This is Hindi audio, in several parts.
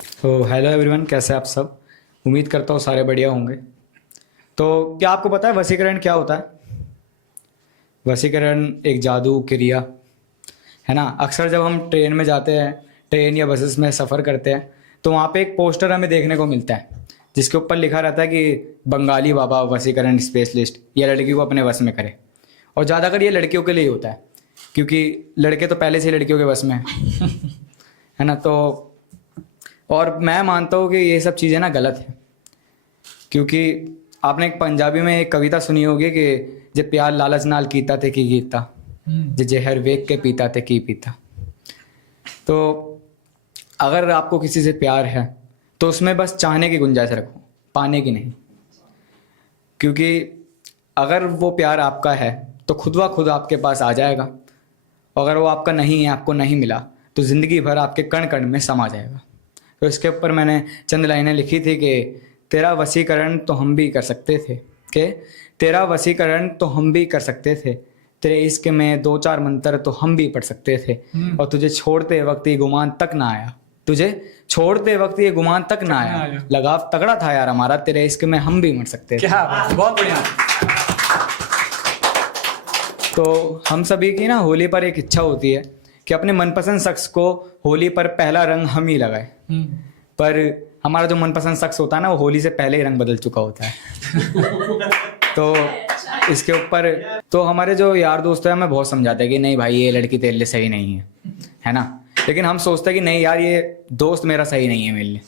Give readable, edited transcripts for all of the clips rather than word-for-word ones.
तो हेलो एवरीवन, कैसे आप सब। उम्मीद करता हूँ सारे बढ़िया होंगे। तो क्या आपको पता है वशीकरण क्या होता है? वशीकरण एक जादू क्रिया है ना। अक्सर जब हम ट्रेन में जाते हैं, ट्रेन या बसेस में सफ़र करते हैं, तो वहाँ पे एक पोस्टर हमें देखने को मिलता है जिसके ऊपर लिखा रहता है कि बंगाली बाबा वशीकरण स्पेशलिस्ट, ये लड़की को अपने वश में करे। और ज़्यादातर ये लड़कियों के लिए ही होता है, क्योंकि लड़के तो पहले से ही लड़कियों के वश में है ना। तो और मैं मानता हूँ कि ये सब चीज़ें ना गलत है, क्योंकि आपने एक पंजाबी में एक कविता सुनी होगी कि जे प्यार लालच नाल कीता थे की कीता, जे जहर वेख के पीता थे की पीता। तो अगर आपको किसी से प्यार है तो उसमें बस चाहने की गुंजाइश रखो, पाने की नहीं। क्योंकि अगर वो प्यार आपका है तो खुद व खुद आपके पास आ जाएगा। अगर वो आपका नहीं है, आपको नहीं मिला, तो ज़िंदगी भर आपके कण कण में समा जाएगा। तो इसके ऊपर मैंने चंद लाइनें लिखी थी कि तेरा वशीकरण तो हम भी कर सकते थे, कि तेरा वशीकरण तो हम भी कर सकते थे, तेरे इश्क में 2-4 मंत्र तो हम भी पढ़ सकते थे। और तुझे छोड़ते वक्त ये गुमान तक ना आया, तुझे छोड़ते वक्त ये गुमान तक ना आया, लगाव तगड़ा था यार हमारा, तेरे इश्क में हम भी मर सकते थे। क्या बात, बहुत बढ़िया। तो हम सभी की ना होली पर एक इच्छा होती है कि अपने मनपसंद शख्स को होली पर पहला रंग हम ही लगाए। पर हमारा जो मनपसंद शख्स होता है ना, वो होली से पहले ही रंग बदल चुका होता है। तो इसके ऊपर तो हमारे जो यार दोस्त हैं हमें बहुत समझाते हैं कि नहीं भाई ये लड़की तेरे लिए सही नहीं है ना। लेकिन हम सोचते हैं कि नहीं यार ये दोस्त मेरा सही नहीं है मेरे लिए।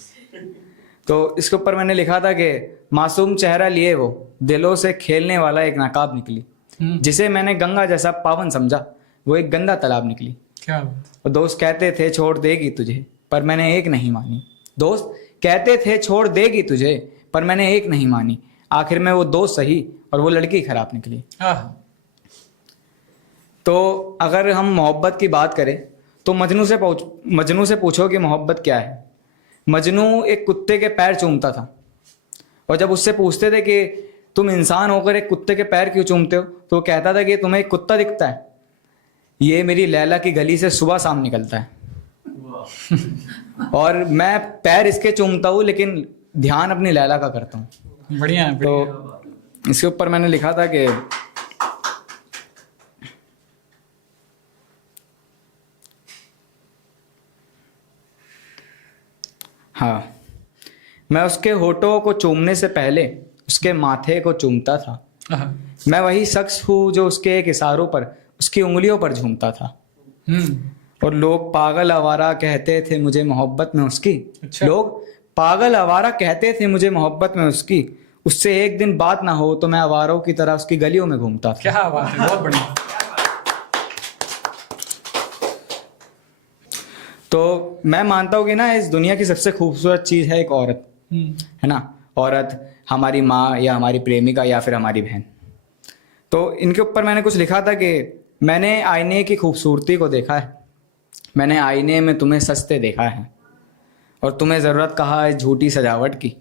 तो इसके ऊपर मैंने लिखा था कि मासूम चेहरा लिए वो दिलों से खेलने वाला एक नाकाब निकली, जिसे मैंने गंगा जैसा पावन समझा वो एक गंदा तालाब निकली। क्या और दोस्त कहते थे छोड़ देगी तुझे, पर मैंने एक नहीं मानी। दोस्त कहते थे छोड़ देगी तुझे, पर मैंने एक नहीं मानी। आखिर में वो दोस्त सही और वो लड़की खराब निकली। तो अगर हम मोहब्बत की बात करें तो मजनू से पूछो कि मोहब्बत क्या है। मजनू एक कुत्ते के पैर चूमता था, और जब उससे पूछते थे कि तुम इंसान होकर एक कुत्ते के पैर क्यों चूमते हो, तो वो कहता था कि तुम्हें एक कुत्ता दिखता है, ये मेरी लैला की गली से सुबह शाम निकलता है। और मैं पैर इसके चूमता हूँ लेकिन ध्यान अपनी लैला का करता हूँ। बढ़िया है। तो इसके ऊपर मैंने लिखा था कि हाँ, मैं उसके होठों को चूमने से पहले उसके माथे को चूमता था। मैं वही शख्स हूँ जो उसके एक इशारों पर उसकी उंगलियों पर झूमता था। और लोग पागल आवारा कहते थे मुझे मोहब्बत में उसकी। अच्छा। लोग पागल आवारा कहते थे मुझे मोहब्बत में उसकी, उससे एक दिन बात ना हो तो मैं आवारों की तरह उसकी गलियों में घूमता था। क्या बात है, बहुत बढ़िया। तो मैं मानता हूँ कि ना इस दुनिया की सबसे खूबसूरत चीज़ है एक औरत, है ना। औरत हमारी माँ या हमारी प्रेमिका या फिर हमारी बहन। तो इनके ऊपर मैंने कुछ लिखा था कि मैंने आईने की खूबसूरती को देखा है, मैंने आईने में तुम्हें सजते देखा है, और तुम्हें ज़रूरत कहा है झूठी सजावट की।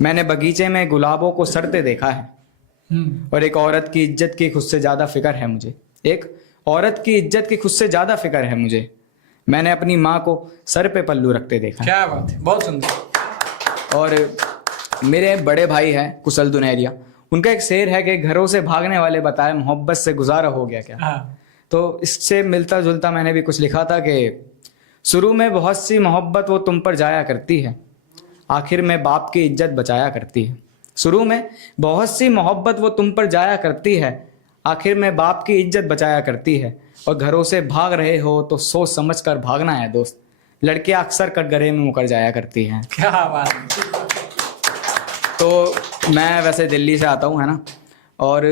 मैंने बगीचे में गुलाबों को सड़ते देखा है, और एक औरत की इज्जत की खुद से ज़्यादा फिक्र है मुझे। एक औरत की इज्जत की खुद से ज़्यादा फिक्र है मुझे। मैंने अपनी माँ को सर पे पल्लू रखते देखा। क्या बात है, बहुत सुंदर। और मेरे बड़े भाई हैं कुशल दुनेरिया, उनका एक शेर है कि घरों से भागने वाले बताए मोहब्बत से गुजारा हो गया क्या। तो इससे मिलता जुलता मैंने भी कुछ लिखा था कि शुरू में बहुत सी मोहब्बत वो तुम पर जाया करती है, आखिर में बाप की इज्जत बचाया करती है। शुरू में बहुत सी मोहब्बत वो तुम पर जाया करती है, आखिर में बाप की इज्जत बचाया करती है। और घरों से भाग रहे हो तो सोच समझ कर भागना है दोस्त, लड़कियां अक्सर कटघरे में मुकर जाया करती हैं। क्या बात है। तो मैं वैसे दिल्ली से आता हूँ, है ना। और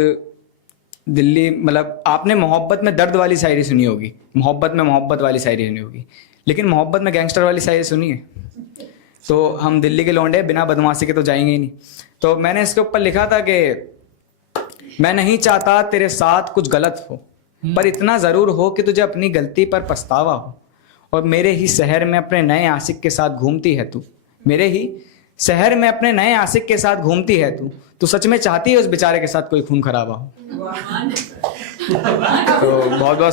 दिल्ली मतलब आपने मोहब्बत में दर्द वाली शायरी सुनी होगी, मोहब्बत में मोहब्बत वाली शायरी सुनी होगी, लेकिन मोहब्बत में गैंगस्टर वाली शायरी सुनी है। तो हम दिल्ली के लौंडे बिना बदमाशी के तो जाएंगे ही नहीं। तो मैंने इसके ऊपर लिखा था कि मैं नहीं चाहता तेरे साथ कुछ गलत हो, पर इतना ज़रूर हो कि तुझे अपनी गलती पर पछतावा हो। और मेरे ही शहर में अपने नए आशिक के साथ घूमती है तू, मेरे ही शहर में अपने नए आशिक के साथ घूमती है तू सच में चाहती है उस बेचारे के साथ कोई खून खराबा हो। तो बहुत बहुत